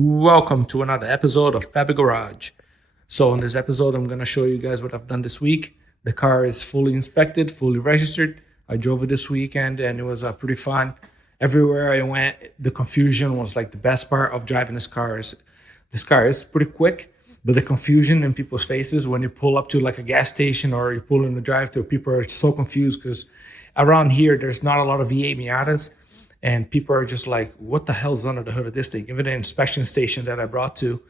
Welcome to another episode of Fabitgarage. So in this episode, I'm going to show you guys what I've done this week. The car is fully inspected, fully registered. I drove it this weekend and it was pretty fun. Everywhere I went, the confusion was like the best part of driving this car. This car is pretty quick, but the confusion in people's faces when you pull up to like a gas station or you pull in the drive-thru, people are so confused because around here, there's not a lot of V8 Miatas. And people are just like, what the hell's under the hood of this thing? Even the inspection station that I brought to,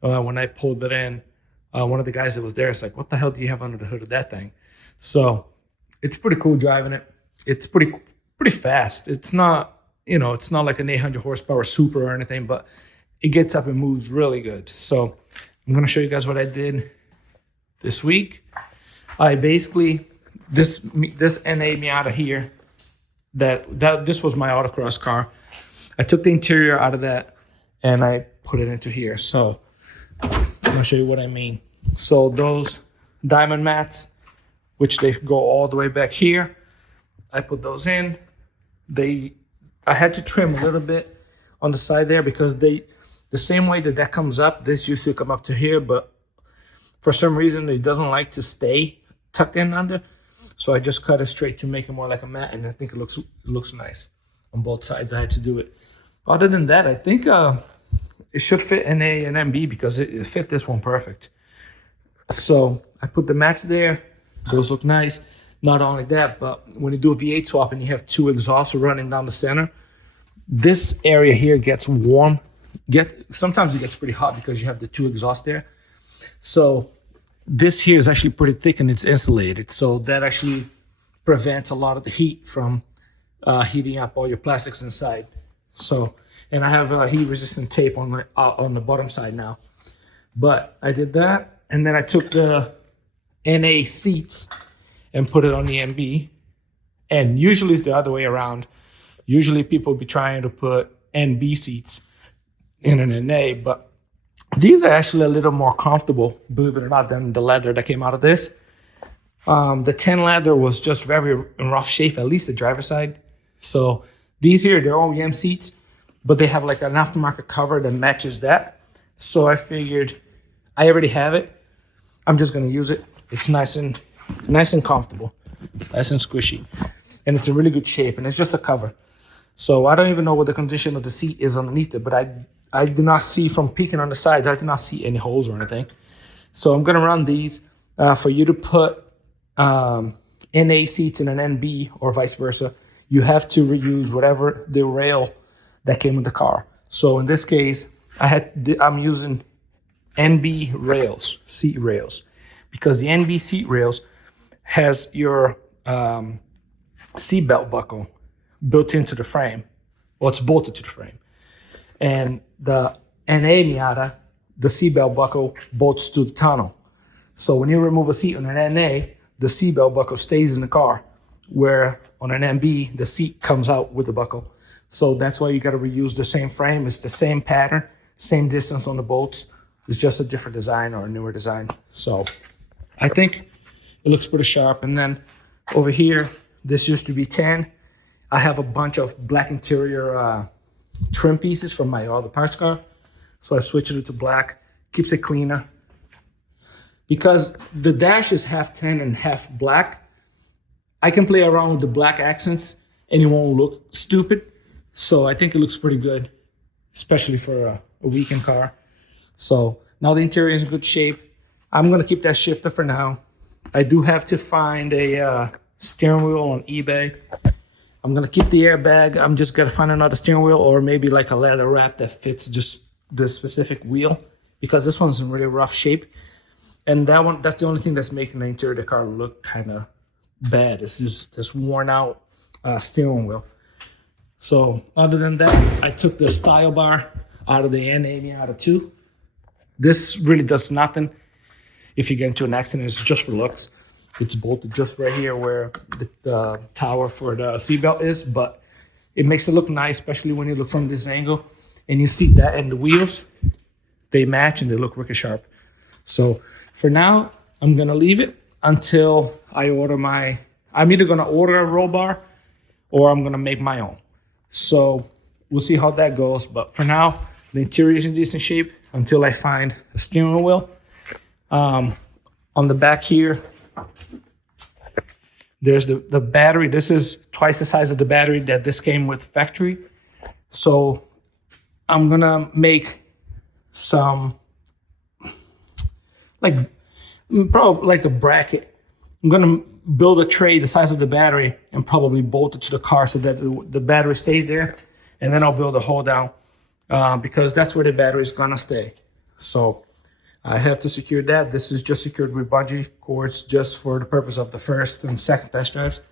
when I pulled it in, one of the guys that was there is like, what the hell do you have under the hood of that thing? So it's pretty cool driving it. It's pretty fast. It's not, it's not like an 800 horsepower Super or anything, but it gets up and moves really good. So I'm going to show you guys what I did this week. I basically, this NA Miata here, this was my autocross car. I took the interior out of that and I put it into here. So I'm gonna show you what I mean. So those diamond mats, which they go all the way back here, I put those in. I had to trim a little bit on the side there because the same way that comes up, this used to come up to here, but for some reason it doesn't like to stay tucked in under. So I just cut it straight to make it more like a mat, and I think it looks nice on both sides. I had to do it. Other than that, I think it should fit NA and MB because it fit this one perfect. So I put the mats there. Those look nice. Not only that, but when you do a V8 swap and you have two exhausts running down the center, this area here gets warm. Sometimes it gets pretty hot because you have the two exhausts there. So this here is actually pretty thick and it's insulated. So that actually prevents a lot of the heat from heating up all your plastics inside. So, and I have heat resistant tape on the bottom side now. But I did that. And then I took the NA seats and put it on the MB. And usually it's the other way around. Usually people be trying to put NB seats in an NA, but these are actually a little more comfortable, believe it or not, than the leather that came out of this. The 10 leather was just very in rough shape, at least the driver's side. So these here, they're OEM seats, but they have like an aftermarket cover that matches that. So I figured I already have it. I'm just gonna use it. It's nice and comfortable, nice and squishy. And it's in really good shape, and it's just a cover. So I don't even know what the condition of the seat is underneath it, but I do not see from peeking on the side, I do not see any holes or anything. So I'm going to run these for you to put NA seats in an NB or vice versa. You have to reuse whatever the rail that came with the car. So in this case, I'm using NB rails, seat rails, because the NB seat rails has your seat belt buckle built into the frame. Well, it's bolted to the frame. And the NA Miata, the seatbelt buckle bolts to the tonneau. So when you remove a seat on an NA, the seatbelt buckle stays in the car, where on an MB, the seat comes out with the buckle. So that's why you got to reuse the same frame. It's the same pattern, same distance on the bolts. It's just a different design or a newer design. So I think it looks pretty sharp. And then over here, this used to be 10. I have a bunch of black interior trim pieces from my other parts car. So I switched it to black, keeps it cleaner. Because the dash is half 10 and half black, I can play around with the black accents and it won't look stupid. So I think it looks pretty good, especially for a weekend car. So now the interior is in good shape. I'm gonna keep that shifter for now. I do have to find a steering wheel on eBay. I'm gonna keep the airbag. I'm just gonna find another steering wheel or maybe like a leather wrap that fits just the specific wheel, because this one's in really rough shape. And that's the only thing that's making the interior of the car look kind of bad. It's just this worn out steering wheel. So other than that, I took the style bar out of the NA Miata 2. This really does nothing. If you get into an accident, it's just for looks. It's bolted just right here where the tower for the seatbelt is, but it makes it look nice, especially when you look from this angle and you see that and the wheels, they match and they look wicked sharp. So for now, I'm gonna leave it until I order I'm either gonna order a roll bar or I'm gonna make my own. So we'll see how that goes. But for now, The interior is in decent shape until I find a steering wheel. On the back here, there's the battery. This is twice the size of the battery that this came with factory. So I'm gonna make some, probably like a bracket. I'm gonna build a tray the size of the battery and probably bolt it to the car so that the battery stays there. And then I'll build a hole down because that's where the battery is gonna stay. So I have to secure that. This is just secured with bungee cords just for the purpose of the first and second test drives.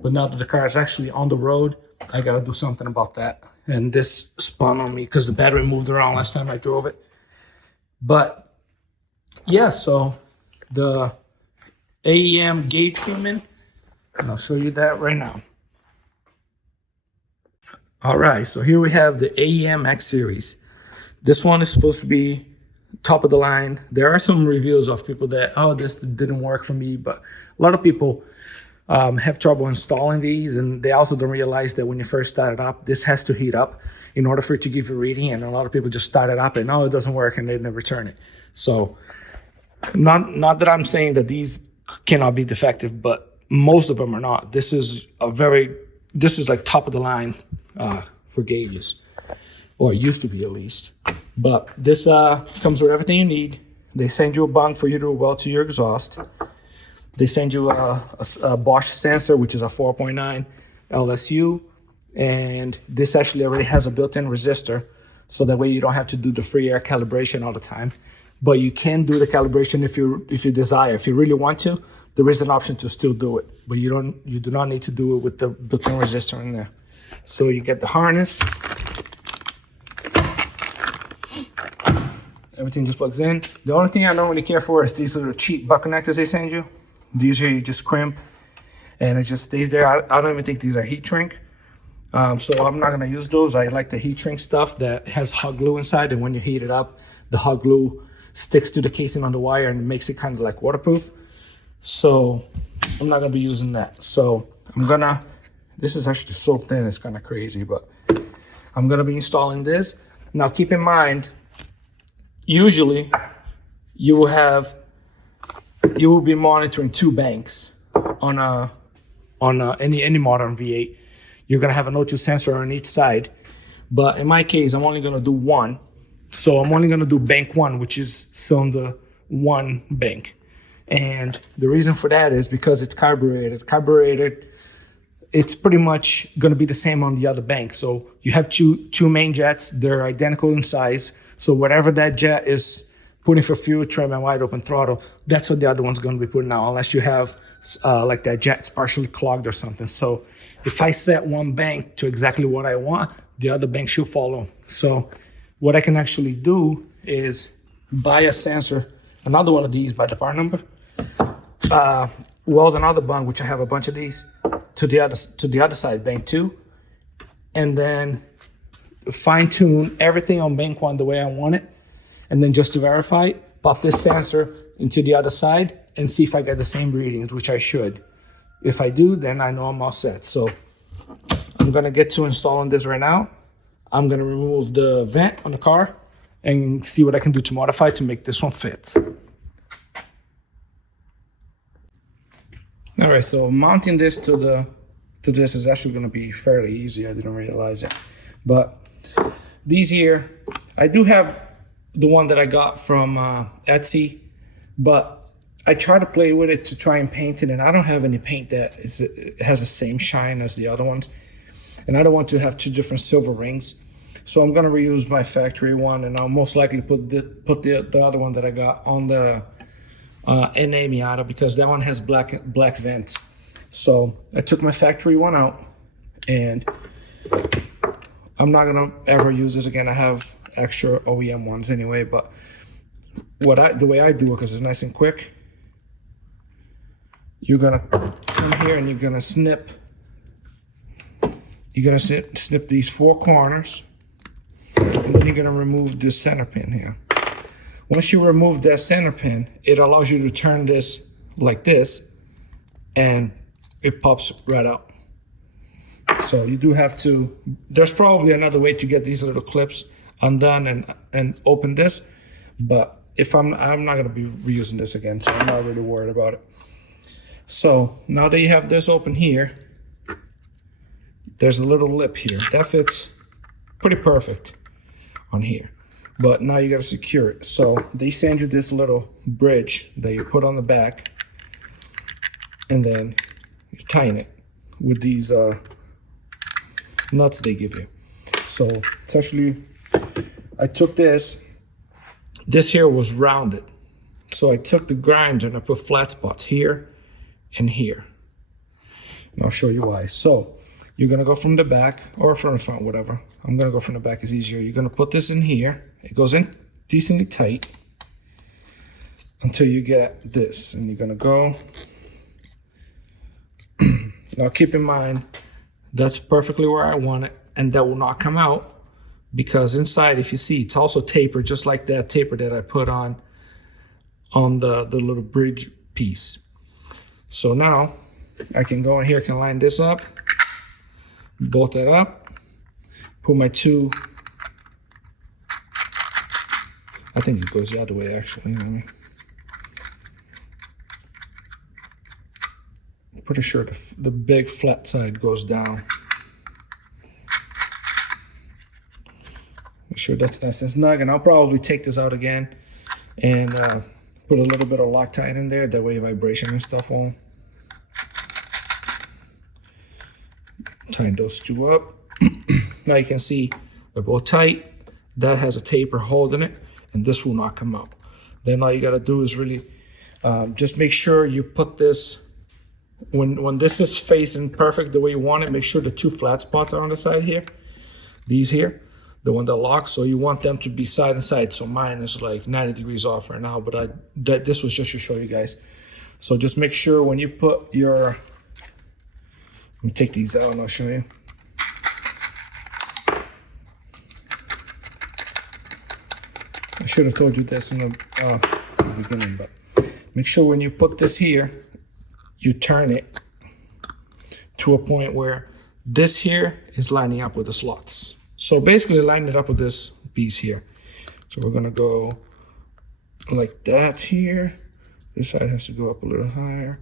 But now that the car is actually on the road, I gotta do something about that. And this spun on me because the battery moved around last time I drove it. But yeah, so the AEM gauge came in, and I'll show you that right now. All right, so here we have the AEM X Series. This one is supposed to be top of the line. There are some reviews of people that, oh, this didn't work for me, but a lot of people have trouble installing these, and they also don't realize that when you first start it up, this has to heat up in order for it to give you a reading, and a lot of people just start it up and, oh, it doesn't work, and they never turn it. So not that I'm saying that these cannot be defective, but most of them are not. This is like top of the line for gauges, or it used to be at least. But this comes with everything you need. They send you a bung for you to weld to your exhaust. They send you a Bosch sensor, which is a 4.9 LSU, and this actually already has a built-in resistor, so that way you don't have to do the free air calibration all the time. But you can do the calibration if you desire. If you really want to, there is an option to still do it, but you do not need to do it with the built-in resistor in there. So you get the harness. Everything just plugs in. The only thing I don't really care for is these little cheap butt connectors they send you. These here you just crimp, and it just stays there. I don't even think these are heat shrink. So I'm not gonna use those. I like the heat shrink stuff that has hot glue inside, and when you heat it up, the hot glue sticks to the casing on the wire and makes it kind of like waterproof. So I'm not gonna be using that. So this is actually so thin, it's kind of crazy, but I'm gonna be installing this. Now keep in mind, usually you will be monitoring two banks on any modern V8. You're gonna have an O2 sensor on each side, but in my case, I'm only gonna do one. So I'm only gonna do bank one, which is cylinder one bank. And the reason for that is because it's carbureted. Carbureted, it's pretty much gonna be the same on the other bank. So you have two main jets, they're identical in size. So whatever that jet is putting for fuel, trim, and wide open throttle, that's what the other one's gonna be putting out, unless you have like that jet's partially clogged or something. So if I set one bank to exactly what I want, the other bank should follow. So what I can actually do is buy a sensor, another one of these by the part number, weld another bung, which I have a bunch of these, to the other side, bank two, and then fine tune everything on bank one the way I want it. And then just to verify, pop this sensor into the other side and see if I get the same readings, which I should. If I do, then I know I'm all set. So I'm gonna get to installing this right now. I'm gonna remove the vent on the car and see what I can do to modify to make this one fit. All right, so mounting this to this is actually gonna be fairly easy. I didn't realize it. But these here, I do have the one that I got from Etsy, but I try to play with it to try and paint it, and I don't have any paint that has the same shine as the other ones, and I don't want to have two different silver rings. So I'm gonna reuse my factory one, and I'll most likely put the other one that I got on the NA Miata, because that one has black vents. So I took my factory one out, and I'm not gonna ever use this again. I have extra OEM ones anyway, but the way I do it, because it's nice and quick, you're gonna come here and you're gonna snip these four corners, and then you're gonna remove this center pin here. Once you remove that center pin, it allows you to turn this like this, and it pops right out. So you do have to, there's probably another way to get these little clips undone and open this. But if I'm not gonna be reusing this again, so I'm not really worried about it. So now that you have this open here, there's a little lip here that fits pretty perfect on here. But now you gotta secure it. So they send you this little bridge that you put on the back, and then you tighten it with these nuts they give you. So it's actually, I took this here was rounded. So I took the grinder and I put flat spots here and here. And I'll show you why. So you're gonna go from the back or from the front, whatever. I'm gonna go from the back, it's easier. You're gonna put this in here. It goes in decently tight until you get this. And you're gonna go. Now keep in mind, that's perfectly where I want it, and that will not come out because inside, if you see, it's also tapered just like that taper that I put on the little bridge piece. So now I can go in here, can line this up, bolt that up, put my two, I think it goes the other way actually. I'm pretty sure the big flat side goes down. Make sure that's nice and snug, and I'll probably take this out again and put a little bit of Loctite in there, that way vibration and stuff won't. Tighten those two up. Now you can see they're both tight. That has a taper holding it, and this will not come out. Then all you gotta do is really just make sure you put this, when this is facing perfect the way you want it, make sure the two flat spots are on the side here. These here, the one that locks, so you want them to be side and side. So mine is like 90 degrees off right now, but this was just to show you guys. So just make sure when you put your, let me take these out and I'll show you. I should have told you this in the beginning, but make sure when you put this here, you turn it to a point where this here is lining up with the slots. So basically line it up with this piece here. So we're gonna go like that here. This side has to go up a little higher.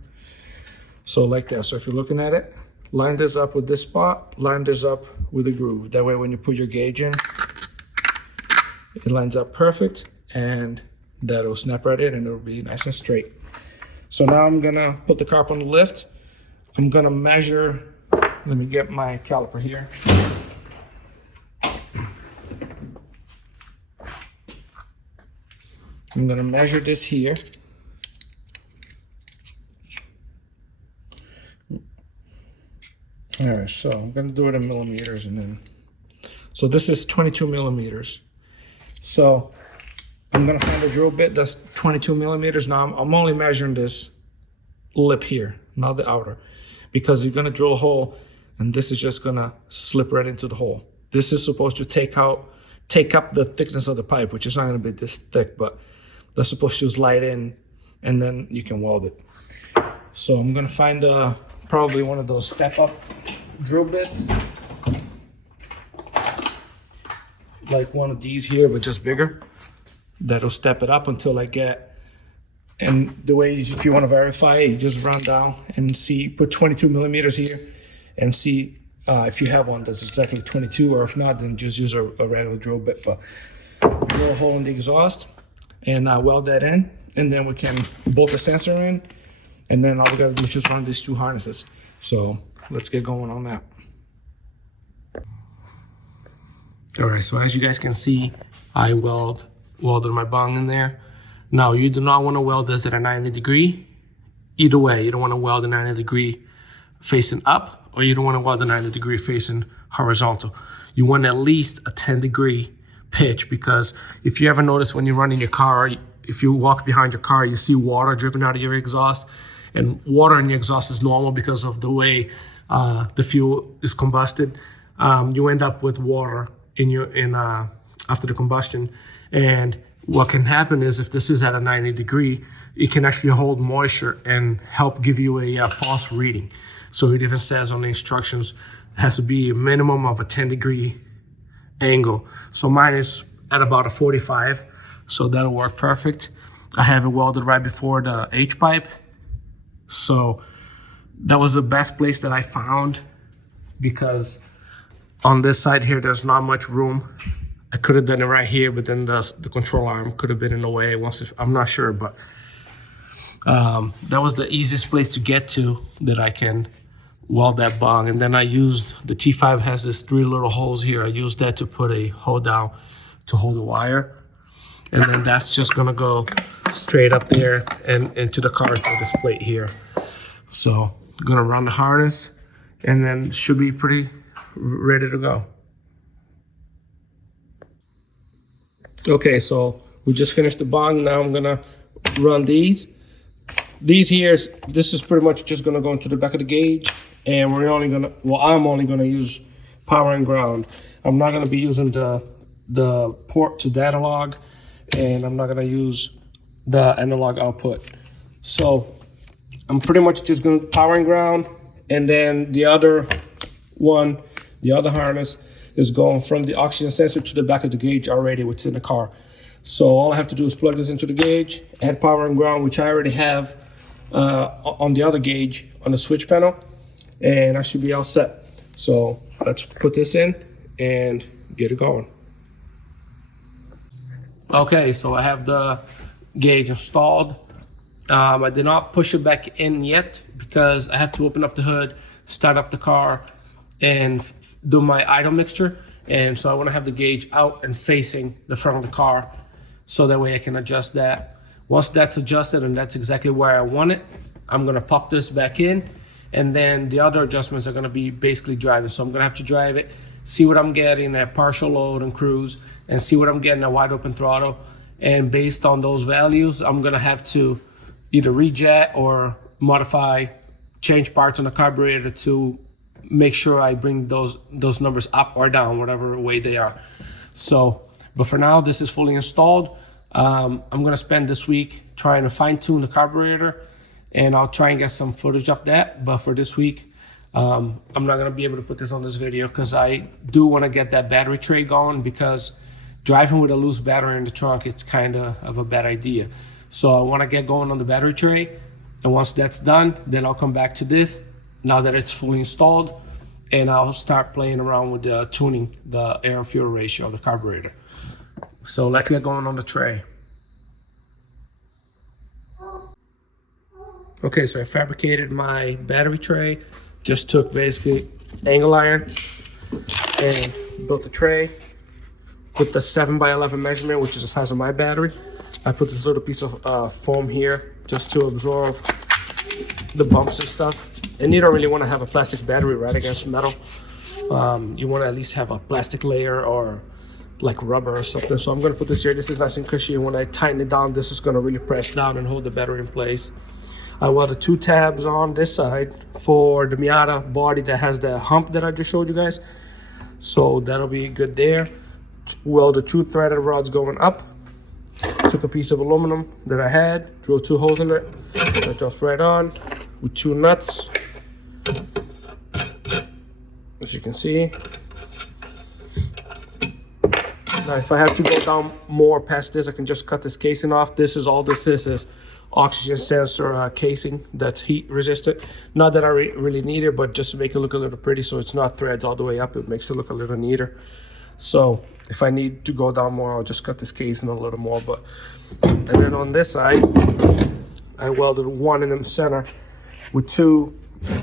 So like that. So if you're looking at it, line this up with this spot, line this up with the groove. That way when you put your gauge in, it lines up perfect, and that'll snap right in and it'll be nice and straight. So now I'm gonna put the car up on the lift. I'm gonna measure, let me get my caliper here. I'm gonna measure this here. All right, so I'm gonna do it in millimeters, and then, so this is 22 millimeters. So I'm gonna find a drill bit that's 22 millimeters. Now I'm only measuring this lip here, not the outer, because you're gonna drill a hole and this is just gonna slip right into the hole. This is supposed to take up the thickness of the pipe, which is not gonna be this thick, but that's supposed to slide in and then you can weld it. So I'm gonna find probably one of those step-up drill bits, like one of these here, but just bigger. That'll step it up until I get, and the way, if you want to verify it, you just run down and see, put 22 millimeters here and see if you have one that's exactly 22, or if not, then just use a regular drill bit. But drill a hole in the exhaust and weld that in, and then we can bolt the sensor in, and then all we gotta do is just run these two harnesses. So let's get going on that. All right, so as you guys can see, I welded my bung in there. Now, you do not want to weld this at a 90 degree. Either way, you don't want to weld a 90 degree facing up, or you don't want to weld a 90 degree facing horizontal. You want at least a 10 degree pitch, because if you ever notice when you're running your car, if you walk behind your car, you see water dripping out of your exhaust, and water in your exhaust is normal because of the way the fuel is combusted. You end up with water after the combustion, and what can happen is, if this is at a 90 degree, it can actually hold moisture and help give you a false reading. So it even says on the instructions, it has to be a minimum of a 10 degree angle. So mine is at about a 45, so that'll work perfect. I have it welded right before the H-pipe. So that was the best place that I found, because on this side here, there's not much room. I could have done it right here, but then the control arm could have been in the way. I'm not sure, but that was the easiest place to get to that I can weld that bung. And then I used, the T5 has this 3 little holes here. I used that to put a hole down to hold the wire. And then that's just gonna go straight up there and into the car through this plate here. So I'm gonna run the harness, and then should be pretty ready to go. Okay, so we just finished the bung. Now I'm gonna run these. These here, this is pretty much just gonna go into the back of the gauge, and I'm only gonna use power and ground. I'm not gonna be using the port to the analog, and I'm not gonna use the analog output. So I'm pretty much just gonna power and ground, and then the other harness is going from the oxygen sensor to the back of the gauge already, which is in the car. So all I have to do is plug this into the gauge, add power and ground, which I already have on the other gauge on the switch panel, and I should be all set. So let's put this in and get it going. Okay, so I have the gauge installed. I did not push it back in yet because I have to open up the hood, start up the car, and do my idle mixture. And so I want to have the gauge out and facing the front of the car, so that way I can adjust that. Once that's adjusted and that's exactly where I want it, I'm gonna pop this back in, and then the other adjustments are gonna be basically driving. So I'm gonna have to drive it, see what I'm getting at partial load and cruise, and see what I'm getting at wide open throttle. And based on those values, I'm gonna have to either rejet or modify, change parts on the carburetor to make sure I bring those numbers up or down, whatever way they are. So, but for now, this is fully installed. I'm gonna spend this week trying to fine tune the carburetor, and I'll try and get some footage of that. But for this week, I'm not gonna be able to put this on this video because I do wanna get that battery tray going, because driving with a loose battery in the trunk, it's kind of a bad idea. So I wanna get going on the battery tray, and once that's done, then I'll come back to this now that it's fully installed, and I'll start playing around with tuning the air and fuel ratio of the carburetor. So let's get going on the tray. Okay, so I fabricated my battery tray. Just took basically angle iron and built the tray with the 7x11 measurement, which is the size of my battery. I put this little piece of foam here just to absorb the bumps and stuff. And you don't really want to have a plastic battery right against metal. You want to at least have a plastic layer or like rubber or something. So I'm going to put this here. This is nice and cushy, and when I tighten it down, this is going to really press down and hold the battery in place. I welded 2 tabs on this side for the Miata body that has the hump that I just showed you guys. So that'll be good there. Welded 2 threaded rods going up. Took a piece of aluminum that I had, drilled 2 holes in it. That drops right on with 2 nuts, as you can see. Now, if I have to go down more past this, I can just cut this casing off. This is all this is oxygen sensor casing that's heat resistant. Not that I really need it, but just to make it look a little pretty, so it's not threads all the way up. It makes it look a little neater. So if I need to go down more, I'll just cut this casing a little more. And then on this side, I welded 1 in the center with 2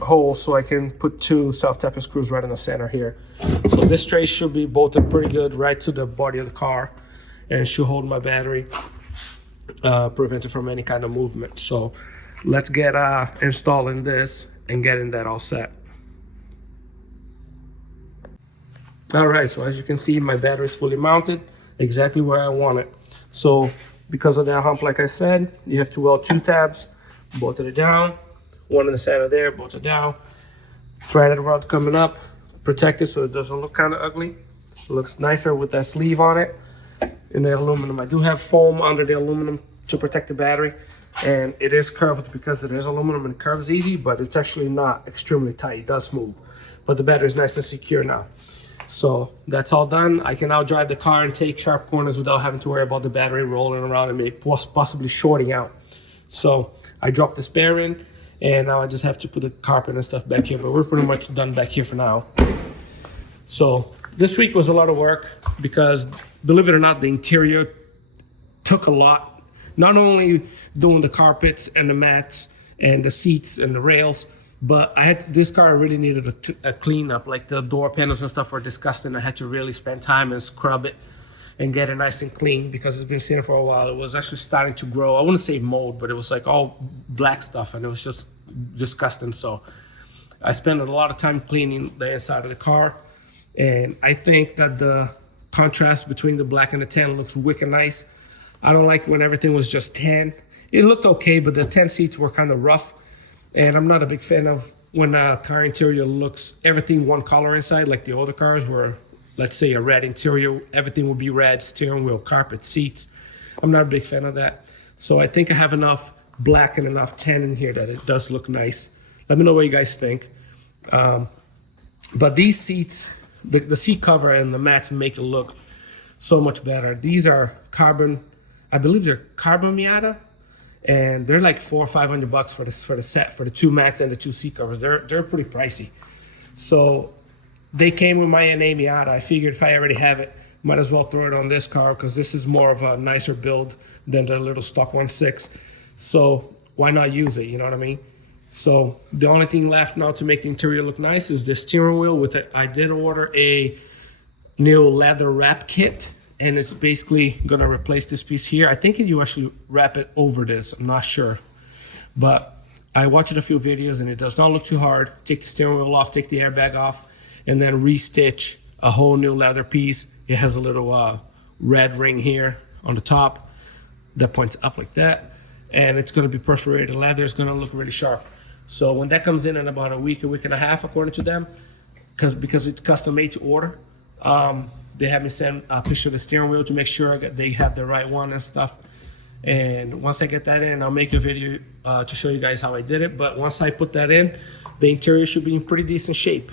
holes, so I can put 2 self-tapping screws right in the center here. So this tray should be bolted pretty good right to the body of the car, and it should hold my battery, prevent it from any kind of movement. So let's get installing this and getting that all set. All right, so as you can see, my battery is fully mounted exactly where I want it. So because of that hump, like I said, you have to weld 2 tabs, bolted it down, 1 in the center there, bolted down, threaded rod coming up, protected so it doesn't look kind of ugly. It looks nicer with that sleeve on it. And the aluminum, I do have foam under the aluminum to protect the battery, and it is curved because it is aluminum and it curves easy, but it's actually not extremely tight. It does move, but the battery is nice and secure now. So that's all done. I can now drive the car and take sharp corners without having to worry about the battery rolling around and maybe possibly shorting out. So I dropped the spare in, and now I just have to put the carpet and stuff back here, but we're pretty much done back here for now. So this week was a lot of work because, believe it or not, the interior took a lot. Not only doing the carpets and the mats and the seats and the rails, but this car really needed a cleanup. Like the door panels and stuff were disgusting. I had to really spend time and scrub it and get it nice and clean because it's been sitting for a while. It was actually starting to grow. I wouldn't say mold, but it was like all black stuff, and it was just disgusting. So I spent a lot of time cleaning the inside of the car, and I think that the contrast between the black and the tan looks wicked nice. I don't like when everything was just tan. It looked okay, but the 10 seats were kind of rough. And I'm not a big fan of when a car interior looks everything one color inside, like the older cars were, let's say, a red interior. Everything would be red, steering wheel, carpet, seats. I'm not a big fan of that. So I think I have enough black and enough tan in here that it does look nice. Let me know what you guys think. But these seats, the seat cover and the mats make it look so much better. These are carbon, I believe they're Carbon Miata, and they're like $400 or $500 for the set, for the two mats and the two seat covers. They're pretty pricey. So they came with my NA Miata. I figured if I already have it, might as well throw it on this car because this is more of a nicer build than the little stock 1.6. So why not use it? You know what I mean? So the only thing left now to make the interior look nice is the steering wheel. I did order a new leather wrap kit, and it's basically gonna replace this piece here. I think you actually wrap it over this, I'm not sure. But I watched a few videos and it does not look too hard. Take the steering wheel off, take the airbag off, and then restitch a whole new leather piece. It has a little red ring here on the top that points up like that. And it's gonna be perforated leather. It's gonna look really sharp. So when that comes in about a week and a half, according to them, because it's custom made to order, they have me send a picture of the steering wheel to make sure that they have the right one and stuff. And once I get that in, I'll make a video to show you guys how I did it. But once I put that in, the interior should be in pretty decent shape.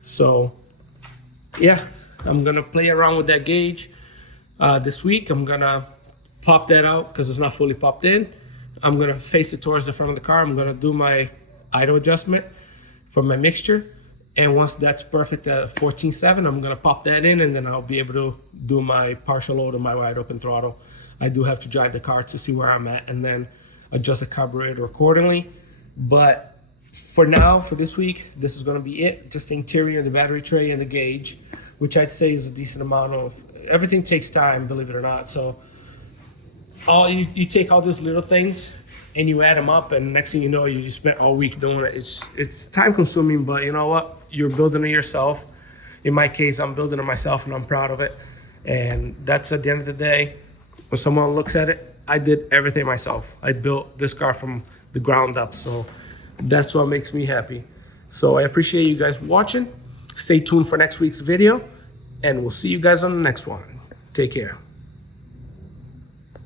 So yeah, I'm gonna play around with that gauge this week. I'm gonna pop that out because it's not fully popped in. I'm gonna face it towards the front of the car. I'm gonna do my idle adjustment for my mixture. And once that's perfect at 14.7, I'm gonna pop that in, and then I'll be able to do my partial load and my wide open throttle. I do have to drive the car to see where I'm at and then adjust the carburetor accordingly. But for now, for this week, this is gonna be it. Just the interior, the battery tray, and the gauge, which I'd say is a decent amount of, everything takes time, believe it or not. So you take all these little things and you add them up, and next thing you know, you just spent all week doing it. It's time consuming, but you know what? You're building it yourself. In my case, I'm building it myself, and I'm proud of it. And that's at the end of the day, when someone looks at it, I did everything myself. I built this car from the ground up, so that's what makes me happy. So I appreciate you guys watching. Stay tuned for next week's video, and we'll see you guys on the next one. Take care.